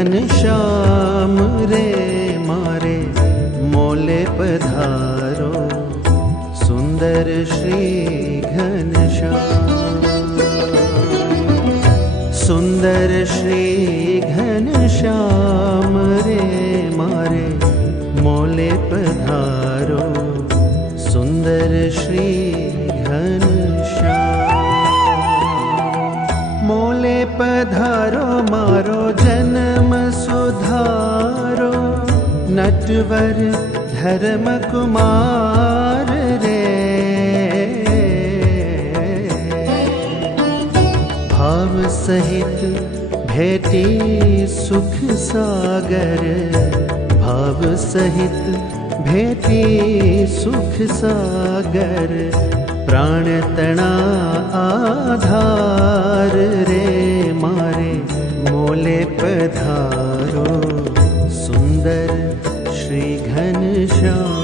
घनश्याम रे मारे मोले पधारो सुंदर श्री घनश्याम। सुंदर श्री घनश्याम रे मारे मोले पधारो सुंदर श्री घनश्याम। मोले पधारो मारो जन्म सुधारो नटवर धर्म कुमार रे। भाव सहित भेटी सुख सागर, भाव सहित भेटी सुख सागर। प्राण तना आधार रे मारे मोले पधारो सुंदर श्री घनश्याम।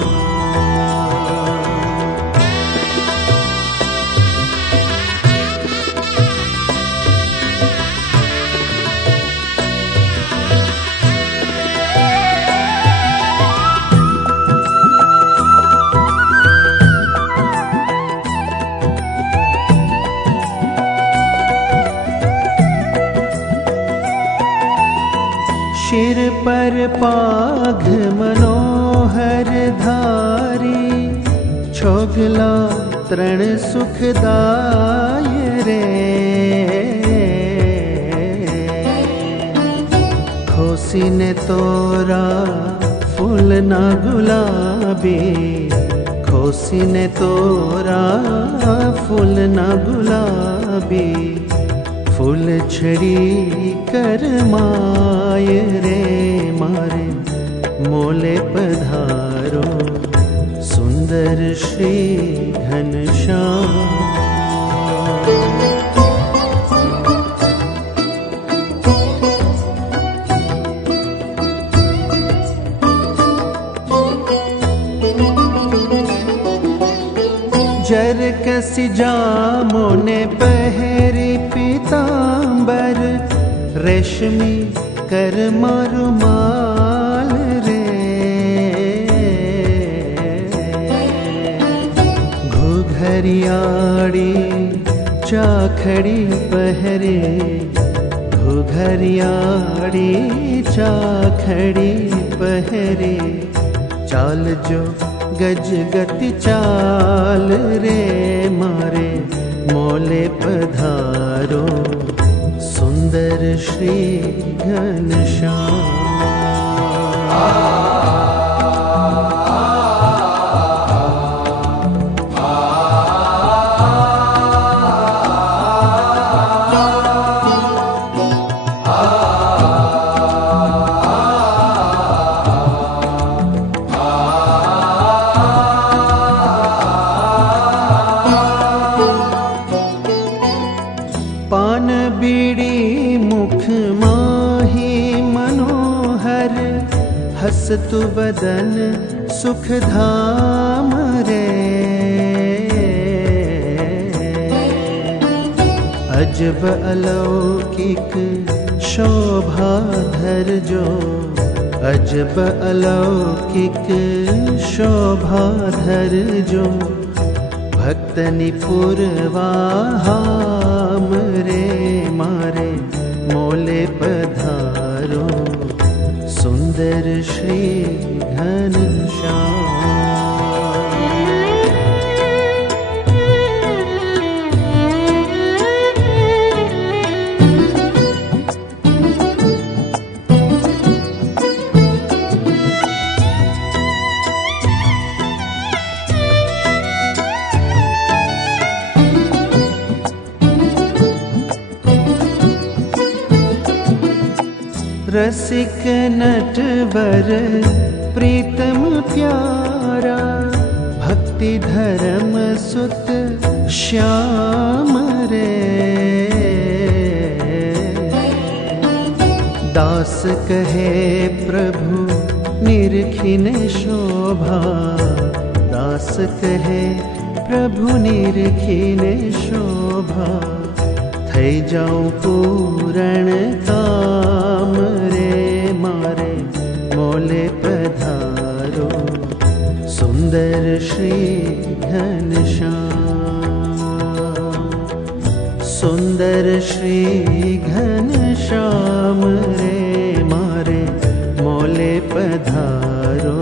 शिर पर पाघ मनोहर धारी, छोगला तृण सुखदाय रे। खोसी ने तोरा फूल ना गुलाबी, खोसी ने तोरा फूल ना गुलाबी। फूल छड़ी कर माय रे मारे मोले पधारो सुंदर श्री घनश्याम। जर कसी जामो ने पहरी पीतांबर, रेशमी कर मारू माल रे। घुघरियाड़ी चाखड़ी पहरे, घुघरियाड़ी चाखड़ी पहरे। चाल जो गज गति चाल रे मारे मोले पधारो सुंदर श्री घनश्याम। पान बीड़ी मुख माही मनोहर, हसतु बदन सुख धाम रे। अजब अलौकिक शोभा धर जो, अजब अलौकिक शोभा धर जो। भक्तनि पुरवाहाम रे मारे मोले पधारो सुंदर श्री घनश्याम। रसिक नटवर प्रीतम प्यारा, भक्ति धर्म सुत श्याम रे। दास कहे प्रभु निरखिन शोभा, दास कहे प्रभु निरखिन शोभा। थई जाऊं पूरण काम रे मारे मोले पधारो सुंदर श्री घनश्याम सुंदर श्री घनश्याम रे मारे मोले पधारो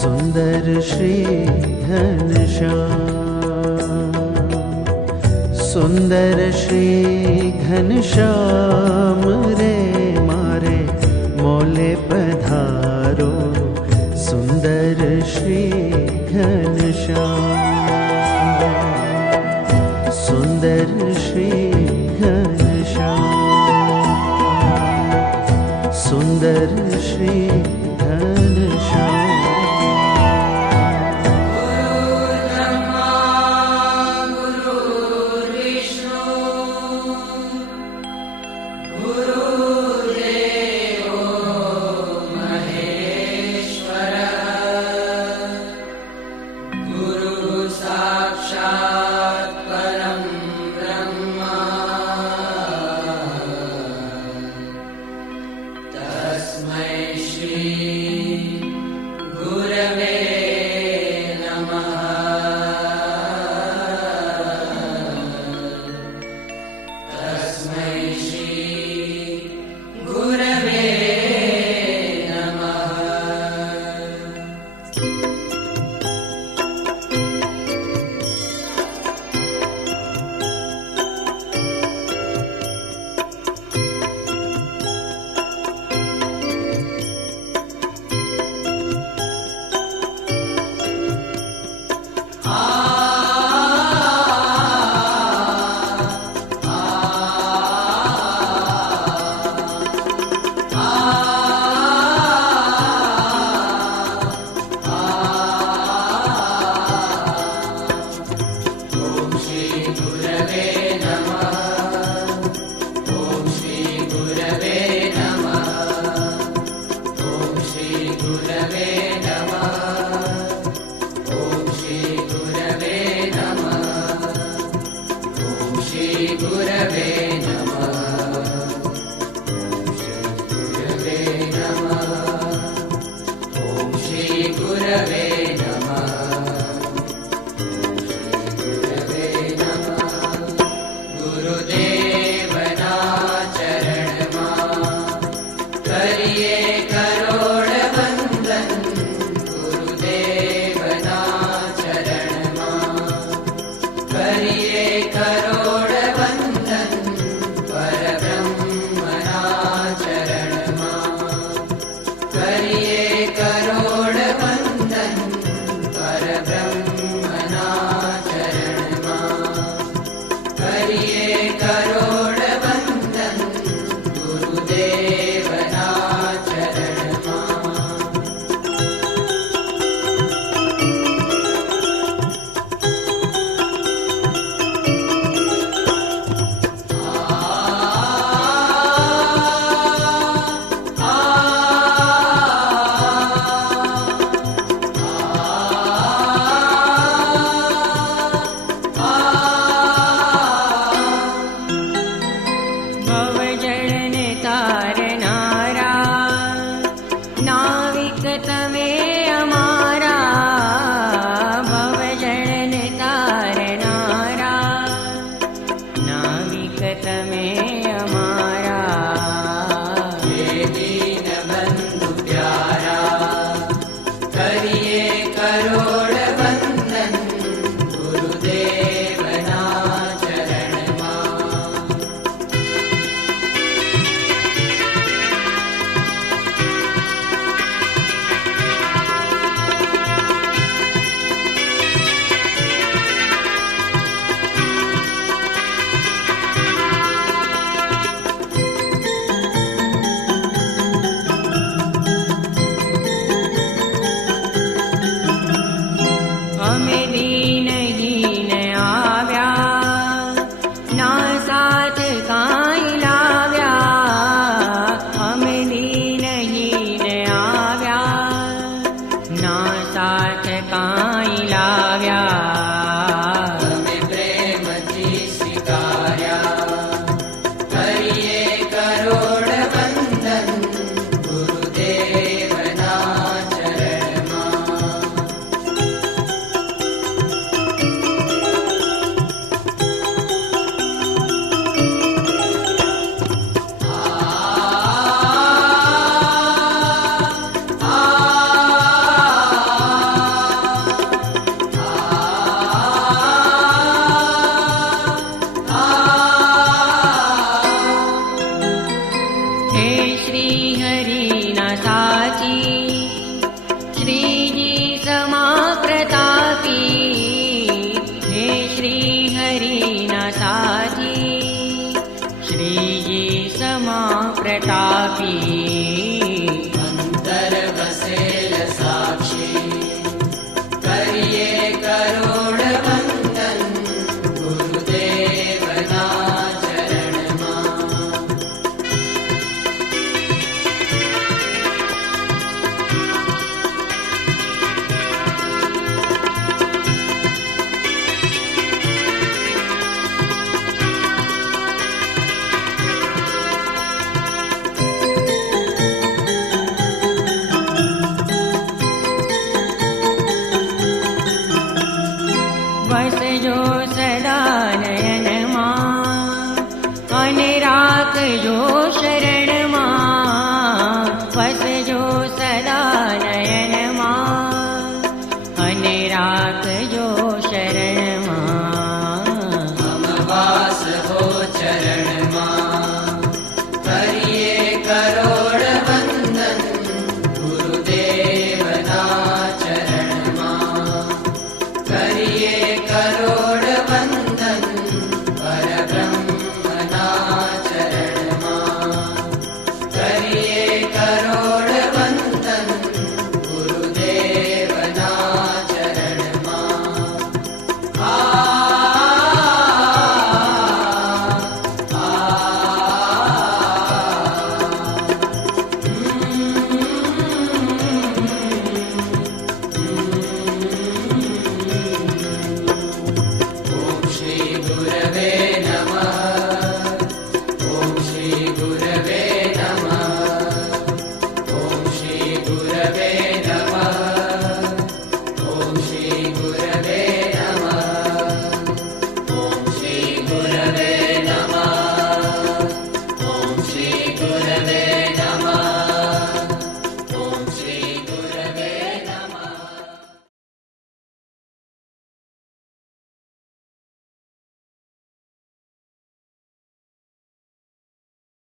सुंदर श्री घनश्याम सुंदर श्री घनश्याम रे मारे मोले पधारो सुंदर श्री घनश्याम सुंदर श्री घनश्याम सुंदर श्री घनश्याम વસજો સદા નયનમાં અને રાખજો શરણમાં. વસજો સદા નયનમાં અને રાખજો શરણમાં. વાસ હો ચરણમાં કરીએ કરોડ વંદન ગુરુદેવના ચરણમાં કરીએ